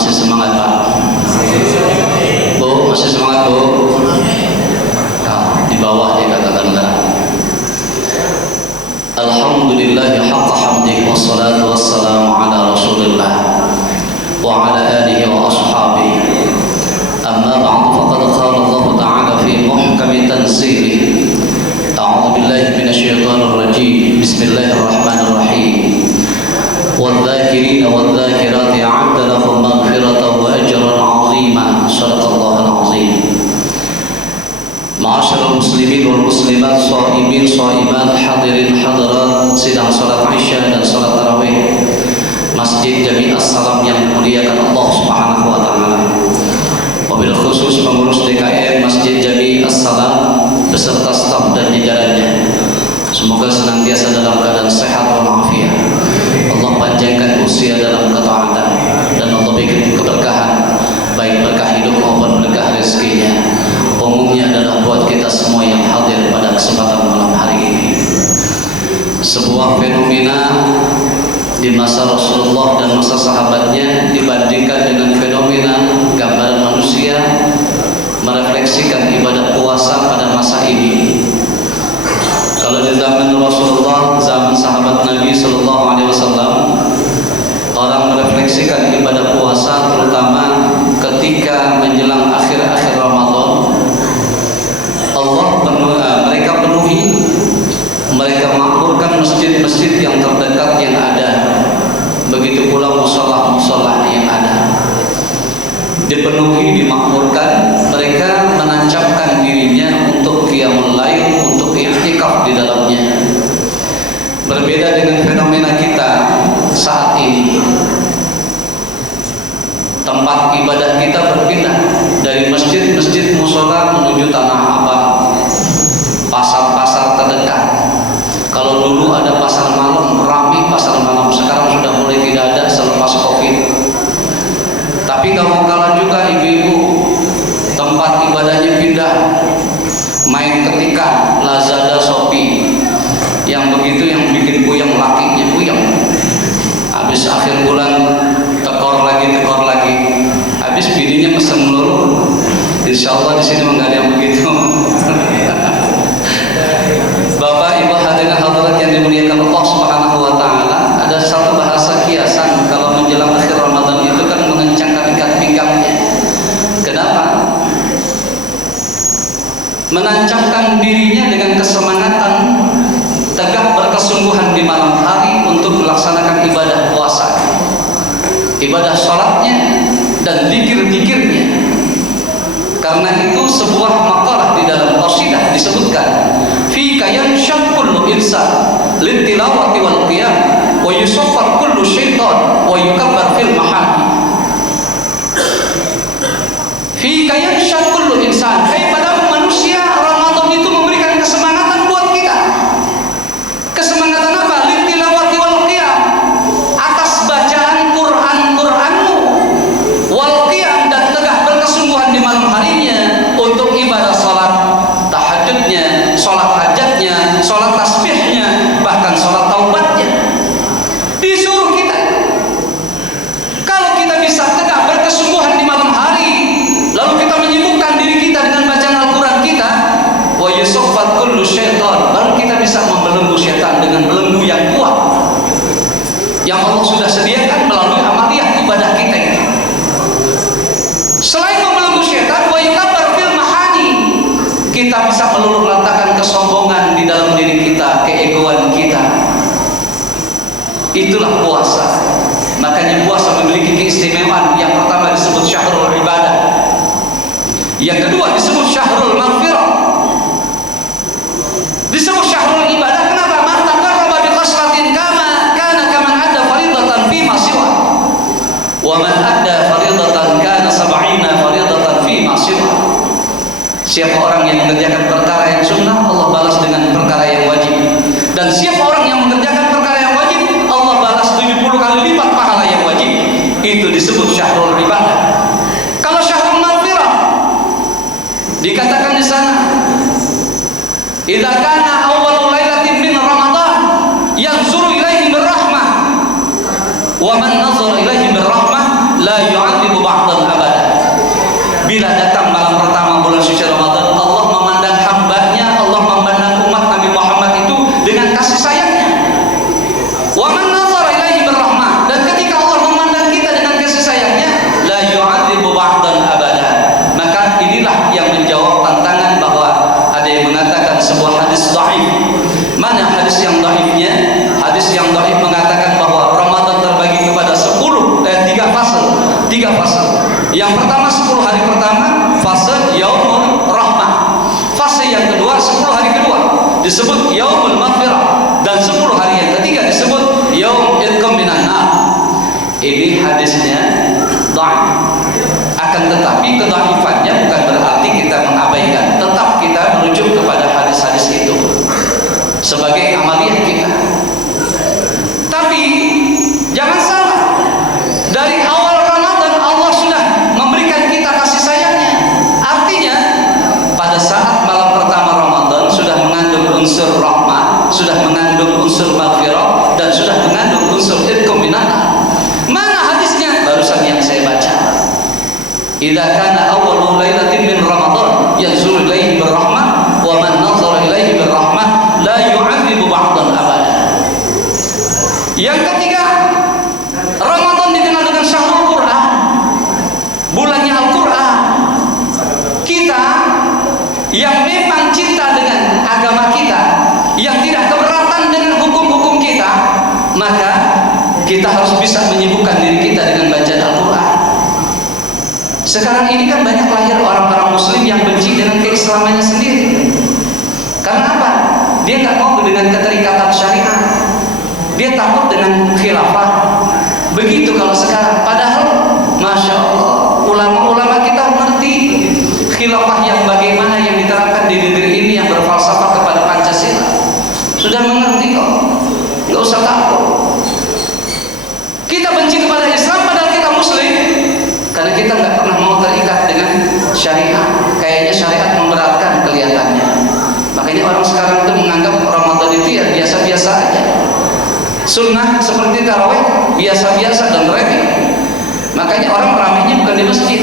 Masih semangat Pak? Bu, masih semangat Bu? Nah, di bawah dia katakanlah. Alhamdulillahi haqqa hamdi wassalatu wassalamu ala rasulillah wa ala alihi wa ashabihi. Amma ba'du, faqad qala Allah ta'ala fi muhkami tanzilih. A'udzu billahi minasyaitonir rajim. Bismillahirrahmanirrahim. والذاكرين والذاكرات أعد لهم مغفرة وأجرا عظيما. صدق الله العظيم. Ma'asyiral muslimin wal muslimat, shaimin shaimat, hadirin hadirat sidang salat Isya dan salat tarawih Masjid Jami As-Salam yang dimuliakan Allah Subhanahu wa taala. Wabil khusus pengurus DKM Masjid Jami As-Salam beserta staf dan jajarannya. Semoga senantiasa dalam keadaan sehat walafiat. Allah panjangkan usia dalam ketaatan dan Allah berikan keberkahan, baik berkah hidup maupun berkah rezekinya. Umumnya adalah buat kita semua yang hadir pada kesempatan malam hari ini. Sebuah fenomena di masa Rasulullah dan masa sahabatnya dibandingkan dengan fenomena gambaran manusia merefleksikan ibadah puasa pada masa ini. Kalau di zaman Rasulullah, zaman sahabat Nabi Sallallahu Alaihi Wasallam, orang merefleksikan ibadah puasa terutama ketika menjelang akhir-akhir Ramadan. Mereka penuhi, mereka makmurkan masjid-masjid yang terdekat yang ada, begitu pula musola-musola yang ada, dipenuhi, dimakmurkan. Mereka menancapkan dirinya untuk qiyamul lail, untuk i'tikaf di dalamnya. Berbeda dengan fenomena kita saat ini. Tempat ibadah kita berpindah dari masjid-masjid musola menuju tanah abang, pasar-pasar terdekat. Kalau dulu ada pasar malam, ramai pasar malam, sekarang sudah mulai tidak ada selepas Covid. Tapi gak mau kalah juga ibu-ibu, tempat ibadahnya pindah, main ketika Lazada, Shopee, yang begitu yang bikin puyeng lakinya puyeng. Habis akhir bulan tekor lagi, habis bininya pesen melulu. Insya Allah di sini nggak ada yang begitu. Bapak Ibu hadirin hadirat yang dimuliakan Allah Subhanahu wa taala, ada satu bahasa kiasan kalau menjelang akhir Ramadan itu kan mengencangkan ikat pinggangnya. Kenapa? Menancapkan dirinya dengan kesemangatan, tegak berkesungguhan di malam hari untuk melaksanakan ibadah puasa, ibadah sholatnya dan zikir-zikirnya. Karena itu sebuah maqalah di dalam qasidah disebutkan, fi kayanshaq kullu insan litilawati wal qiyam wa yusaffar kullu syaitan wa yukabbar fil mahadi. Fi kayanshaq kullu insan, pada manusia Ramadan itu memberikan kesemangatan buat kita. Kesemangatan apa? Litilawati wal qiyam, atas bacaan Quranmu, wal qiyam, dan tegak berkesungguhan di malam harinya untuk ibadah salat tahajudnya, salat hajatnya, salat tasbihnya, bahkan salat taubatnya. Disuruh kita. Kalau kita bisa tegak berkesungguhan di malam hari, lalu kita menyibukkan diri kita dengan bacaan Al-Quran kita, wa yusaffat kullu syaitan, baru kita bisa membelenggu syaitan dengan belenggu yang kuat yang Allah sudah sediakan melalui amaliyah ibadah kita itu. Selain membelenggu syaitan, wa yukabbar fil mahani, kita bisa meluluh lantakan kesombongan di dalam diri kita, keegoan kita. Itulah puasa. Makanya puasa memiliki keistimewaan. Yang pertama disebut syahrul ibadah, yang kedua disebut syahrul maghfirah. Disebut syahrul ibadah kenapa? Man taqarraba bi qasratin kama kana kaman adda fardatan fi ma siwa, wa man adda fardatan kana 70 fardatan fi ma siwa. Siapa orang yang mengerjakan perkara yang sunnah, Allah balas dengan perkara yang wajib. Dan siapa orang yang mengerjakan perkara yang wajib, Allah balas 70 kali lipat pahala yang wajib. Itu disebut syahrul ibadah. Kalau syahrul maghfirah dikatakan di sana, idza kana awwalul lailatin min Ramadan yanzuru ilaihi birrahmah wa man nazara ilaihi birrahmah la yu'adzibu fase. Yang pertama 10 hari pertama fase yaumul rahmah. Fase yang kedua 10 hari kedua disebut yaumul maghfirah, dan 10 hari yang ketiga disebut yaum idqam minan nar. Ini hadisnya dhaif. Akan tetapi kedhaifannya bukan berarti kita mengabaikan, tetap kita merujuk kepada hadis-hadis itu sebagai amaliyah kita. Tapi jangan salah, dari awal Ramadan Allah sudah memberikan kita kasih sayangnya. Artinya pada saat malam pertama Ramadan sudah mengandung unsur rahmah, sudah mengandung unsur maghfirah, dan sudah mengandung unsur idqam minan nar. Mana hadisnya? Barusan yang saya baca. Idza kana awwalu lailatin min Ramadan yanzuru ilaihi birrahmah wa man nazara ilaihi birrahmah la yu'adzibu ba'dan abada. Yang ketiga, Ramadan dikenal dengan syahrul Quran, bulannya Al-Quran. Kita yang memang cinta dengan agama kita, yang tidak keberatan dengan hukum-hukum kita, maka kita harus bisa menyibukkan diri kita dengan bacaan Al-Quran. Sekarang ini kan banyak lahir orang-orang muslim yang benci dengan keislamannya sendiri. Karena apa? Dia nggak mau dengan keterikatan syariat. Dia takut dengan khilafah. Begitu kalau sekarang. Padahal Masya Allah, ulama-ulama kita mengerti khilafah yang bagaimana yang diterapkan di negeri ini yang berfalsafah kepada Pancasila. Sudah mengerti kok. Nggak usah takut. Kita benci kepada Islam padahal kita muslim, karena kita nggak pernah mau terikat dengan syariat. Kayaknya syariat memberatkan kelihatannya. Makanya orang sekarang itu menganggap Ramadan itu ya biasa-biasa aja. Sunnah seperti tarawih biasa-biasa dan remeh. Makanya orang ramainya bukan di masjid,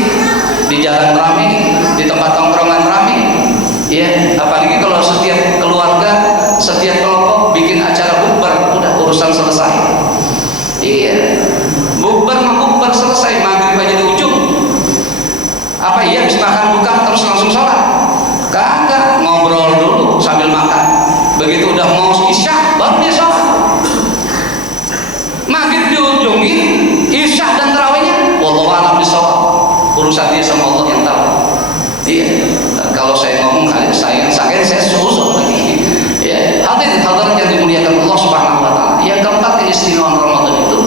di jalan ramai, di tempat tongkrongan ramai. Ya, apalagi kalau setiap keluarga, setiap kelompok bikin acara bukber, udah urusan selesai. Iya, bukber selesai, maghrib aja di ujung. Apa iya habis makan buka terus langsung sholat? Kagak, ngobrol dulu sambil makan. Begitu udah mau isya baru dia sholat. Maghrib diujungin, isya dan tarawihnya wallahu a'lam bishawab. Urusan dia sama Allah yang tahu. Iya, kalau saya ngomong kali saya susah lagi. Ya, hadirin hadirat yang dimuliakan Allah Subhanahu wa taala. Yang keempat, keistimewaan Ramadan itu,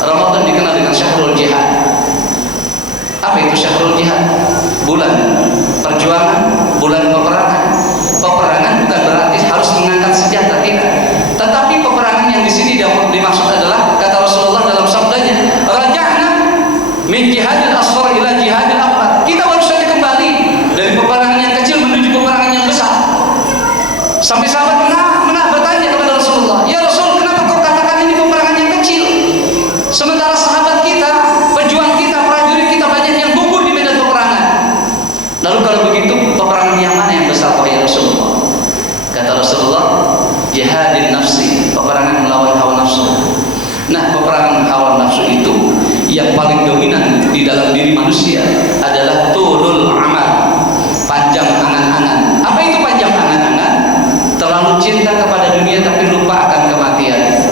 Ramadan dikenal dengan syahrul jihad. Apa itu syahrul jihad? Bulan perjuangan, bulan peperangan. Peperangan bukan berarti harus mengangkat senjata, tidak. Tetapi peperangan yang di sini dimaksud adalah, kata Rasulullah dalam sabdanya, raja'na min jihadil asghar ila jihadil akbar. Kita baru saja kembali dari peperangan yang kecil menuju peperangan yang besar. Sampai sahabat bertanya kepada Rasulullah, ya Rasul, kenapa kau katakan ini peperangan yang kecil? Sementara sahabat kita, pejuang kita, prajurit kita banyak yang gugur di medan peperangan. Lalu kalau begitu, peperangan yang mana yang besar, wahai Rasulullah? Kata Rasulullah, jihadin nafsi, peperangan melawan hawa nafsu. Nah, peperangan hawa nafsu itu yang paling dominan di dalam diri manusia adalah tulul amal, panjang angan-angan. Apa itu panjang angan-angan? Terlalu cinta kepada dunia tapi lupa akan kematian.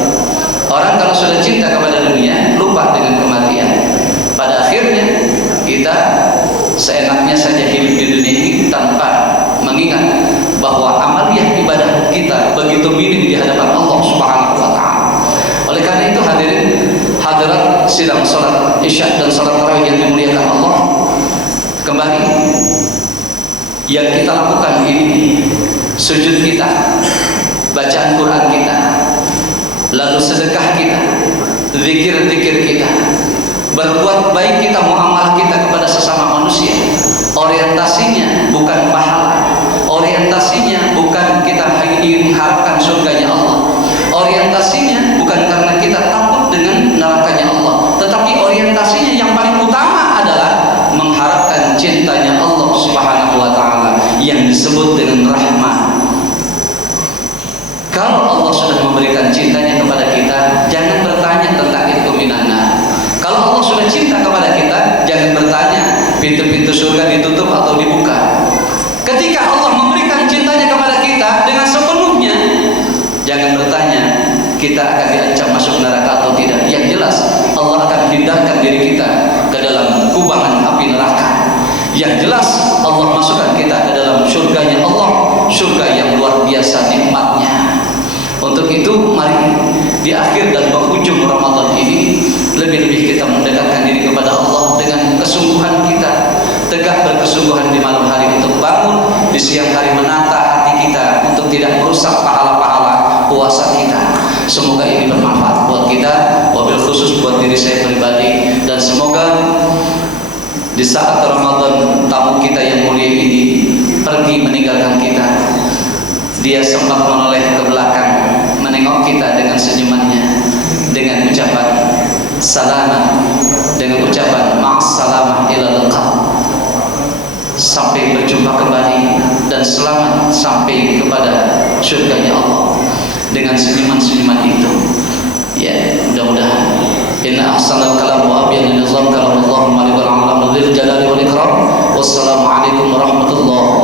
Orang kalau sudah cinta kepada dunia, lupa dengan kematian. Pada akhirnya kita seenaknya saja hidup di dunia ini tanpa mengingat bahwa amaliyah ibadah kita begitu minim di hadapan Allah Subhanahu wa taala. Oleh karena itu hadirin hadirat sidang salat Isya dan salat tarawih yang dimuliakan Allah, kembali yang kita lakukan ini, sujud kita, bacaan Quran kita, lalu sedekah kita, zikir-zikir kita, berbuat baik kita, muamalah kita kepada sesama manusia. Orientasinya bukan pahala, orientasinya bukan kita ingin mengharapkan surganya Allah, orientasinya bukan karena kita takut dengan nerakanya Allah, tetapi orientasinya yang paling utama adalah mengharapkan cintanya Allah Subhanahu wa taala yang disebut dengan rahmat. Kalau Allah sudah memberikan cintanya kepada kita, jangan bertanya tentang itu minana. Kalau Allah sudah cinta kepada kita, jangan bertanya pintu-pintu surga ditutup atau dibuka. Ketika Allah memberikan cintanya kepada kita dengan sepenuhnya, jangan bertanya kita akan diancam masuk neraka atau tidak. Yang jelas Allah akan hindarkan diri kita ke dalam di siang hari menata hati kita untuk tidak merusak pahala-pahala puasa kita. Semoga ini bermanfaat buat kita, wabil khusus buat diri saya pribadi, dan semoga di saat Ramadan tamu kita yang mulia ini pergi meninggalkan kita, dia sempat menoleh ke belakang menengok kita dengan senyumannya, dengan ucapan selamat, dengan ucapan ma'assalamah ila liqa, sampai berjumpa kembali, dan selamat sampai kepada surganya Allah, dengan senyuman-senyuman itu. Ya, mudah-mudahan. Inna ahsanal kalam wa abyanil nizam kalam Allahumma li wal alam dzil jalali wal ikram. Wassalamu alaikum warahmatullahi